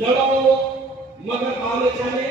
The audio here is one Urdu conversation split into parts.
لڑو مگر آگے چلے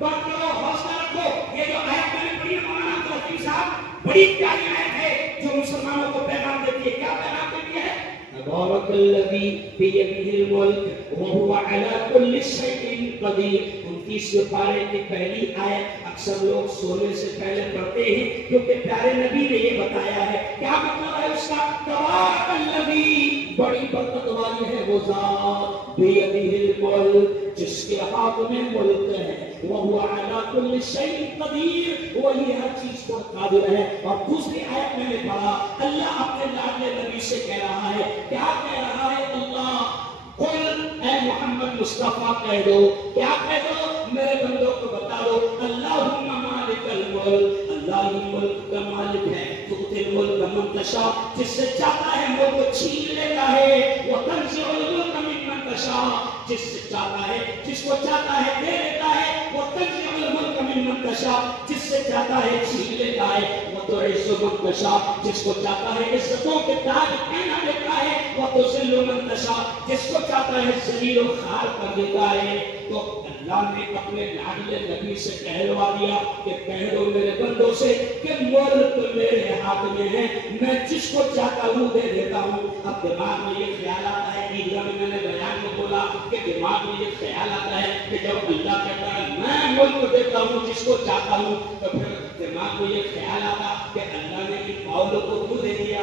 بات کرو، حوصلہ رکھو. یہ جو آیت میں نے پڑھی ہے مولانا عبدالحکیم صاحب، بڑی پیاری آیت ہے جو مسلمانوں کو پیغام دیتی ہے. کیا پیغام دیتی ہے؟ تبارک الذی بیدہ الملک وہو علی کل شیء قدیر. 29ویں پارے کی پہلی آیت اکثر لوگ سونے سے پہلے پڑھتے ہیں کیونکہ پیارے نبی نے یہ بتایا ہے. کیا مطلب ہے اس کا؟ تبارک الذی، بڑی برکت والی ہے وہ ذات، بیدہ الملک، جس کے ہاتھ میں ملک ہے، وہو علی کل شیء قدیر، وہی ہر چیز پر قادر ہے. اور دوسری آیت میں نے پڑھا اللہ اپنے لاڈلے نبی سے کہہ رہا ہے. کیا کہہ رہا ہے اللہ؟ قل، اے محمد مصطفیٰ کہہ دو. کیا کہہ دو؟ میرے بندوں کو بتا دو اللہم مالک الملک، اللہ ہی ملک کا مالک ہے. تؤتی الملک من تشاء، جس سے چاہتا ہے ملک کو چھین لیتا ہے. وتنزع الملک ممن تشاء، جس سے چاہتا ہے، جس کو چاہتا ہے دے لیتا ہے. وتنزع الملک ممن تشاء، جس سے چاہتا ہے چھین لیتا ہے. وتعز من تشاء، جس کو چاہتا ہے عزتوں کے تاج پہنا دیتا ہے. وتذل من تشاء، جس کو چاہتا ہے ذلیل و خوار کر دیتا ہے. تو اللہ نے اپنے لاڈلے نبی سے کہلوا دیا کہ کہہ دو میرے بندوں سے کہ ملک میرے ہاتھ میں ہے، میں جس کو چاہتا ہوں دے دیتا ہوں. اب دماغ میں یہ خیال آتا ہے، عیدگاہ میں نے بیان میں بولا کہ دماغ میں یہ خیال آتا ہے کہ جب اللہ کہتا ہے میں ملک دیتا ہوں جس کو چاہتا ہوں، تو پھر دماغ میں یہ خیال آتا کہ اللہ نے ان پاؤلوں کو کیوں دے دیا؟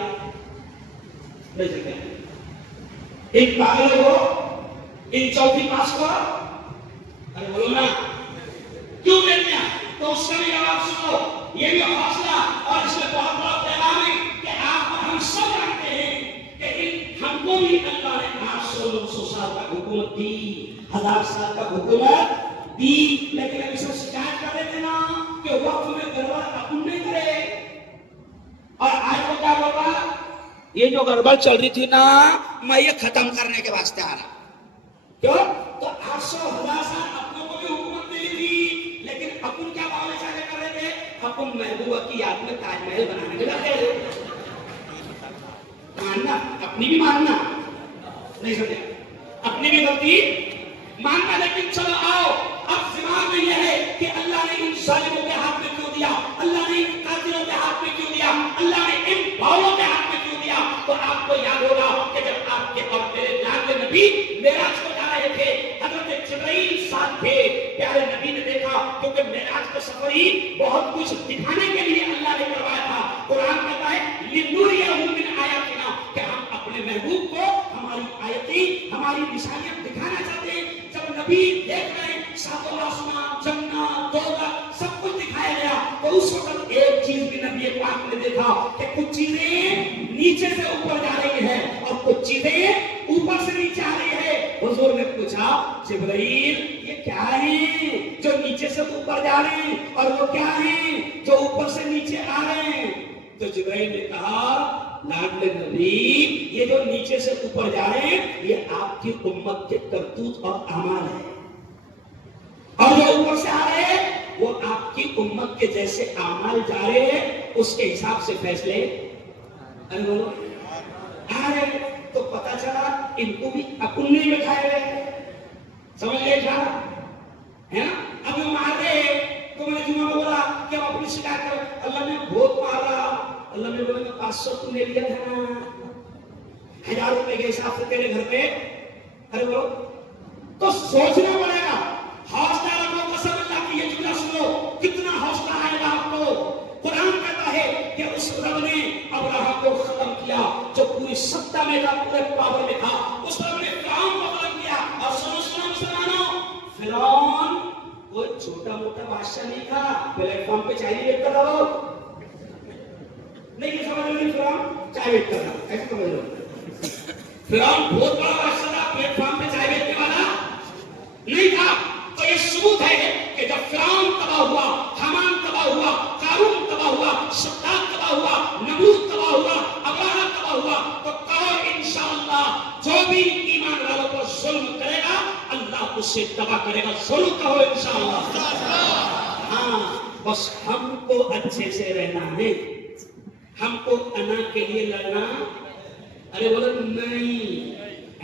نہیں سکتے ان پاگلوں کو، ان چوتھی پاس کو، ارے بولو نا کیوں دے دیا؟ تو اس کا بھی جواب سنو. یہ بھی حوصلہ اور اس میں بہت بڑا پیغام ہے کہ آپ ہم سب جانتے ہیں کہ ہم کو بھی اللہ نے 800-900 سال کا حکومت دی، 1000 سال کا حکومت دی، لیکن ابھی سب شکایت کر رہے تھے نا کہ وقت میں گڑبڑ اپن نہیں کرے. اور آج وہ کیا بول رہا؟ یہ جو گڑبڑ چل رہی تھی نا میں یہ ختم کرنے کے واسطے آ رہا. کیوں؟ تو 800-1000 سال اپنوں کو بھی حکومت ملی تھی، لیکن اپن کیا باولے چاہے کر رہے تھے؟ اپن محبوبہ کی یاد میں تاج محل بنانے کے لگے تھے. ماننا اپنی بھی ماننا نہیں سمجھے، اپنی بھی غلطی ماننا. لیکن چلو آؤ اب دماغ میں یہ ہے کہ اللہ نے ان ظالموں کے ہاتھ میں کیوں دیا، اللہ نے ان قاتلوں کے ہاتھ میں کیوں دیا، اللہ نے ان باولوں کے ہاتھ میں کیوں دیا. تو آپ کو یاد ہوگا کہ جب آپ کے اور میرے لاڈلے نبی معراج کو جا رہے تھے، حضرت جبرائیل ساتھ تھے. پیارے نبی نے دیکھا کیونکہ معراج کا سفر ہی بہت کچھ دکھانے کے لیے اللہ نے کروایا تھا. قرآن کہتا ہے لِنُرِيَهُ مِنْ آیَاتِنَا، کہ ہم اپنے محبوب کو ہماری آیتیں، ہماری نشانیاں دکھانا چاہتے ہیں. جب نبی دیکھ رہے ہیں ساتوں آسمان، جنت، دوزخ سب کچھ دکھایا گیا، تو اس وقت ایک چیز بھی نبی پاک نے دیکھا کہ کچھ چیزیں نیچے سے اوپر جا رہی ہے اور کچھ چیزیں اوپر سے نیچے آ رہی ہے. حضور نے پوچھا جبرائیل یہ کیا ہے جو نیچے سے اوپر جا رہے ہیں، اور وہ کیا ہے جو اوپر سے نیچے آ رہے ہیں؟ تو جبرائیل نے کہا لاڈلے نبی یہ جو نیچے سے اوپر جا رہے ہیں یہ آپ کی امت کے کرتوت اور اعمال ہیں، اور جو اوپر سے آ رہے ہیں وہ آپ کی امت کے جیسے اعمال جا رہے ہیں، اس کے حساب سے فیصلے آ رہے. تو پتا چلا ان کو بھی اپن نہیں بٹھائے گئے. سمجھ لے کیا ہے نا؟ اب وہ مار رہے تو میں نے جمعہ میں بولا کہ ہم اپنی شکایت کر، اللہ نے بہت مارا. اللہ نے بولا میں 500 تم نے لیا تھا نا، 1000 روپے کے حساب سے تیرے گھر پہ. ارے وہ تو سوچنا پڑے گا. حوصلہ رکھو، قسم اللہ کی یہ جملہ سنو کتنا حوصلہ آئے گا آپ کو. قرآن کہتا ہے کہ اس رب نے ابراہ کو ختم کیا جو پوری سطح میں تھا، پورے پاور میں تھا. اس رب نے فرعون کو ختم کیا. اور سنو سنو مسلمانوں، فرعون کوئی چھوٹا موٹا بادشاہ نہیں تھا، پلیٹ فارم پہ چائے بیچتا تھا. وہ نہیں سمجھ رہے؟ فرعون چائے بیچتا تھا، ایسے سمجھ لو. فرعون بہت بڑا بادشاہ تھا، پلیٹ فارم پہ چائے بیچنے والا نہیں تھا. تو یہ ثبوت ہے کہ جب فرعون تباہ ہوا، حامان تباہ ہوا، قارون تباہ ہوا، شداد تباہ ہوا، نمرود تباہ ہوا، ابراہ تباہ ہوا، تو کہو انشاءاللہ جو بھی ایمان والوں پر ظلم کرے گا اللہ اس سے تباہ کرے گا. ظلم کہو انشاءاللہ. ہاں بس ہم کو اچھے سے رہنا ہے، ہم کو انا کے لیے لڑنا ارے بولو نہیں